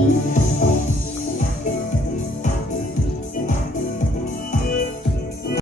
Thank you.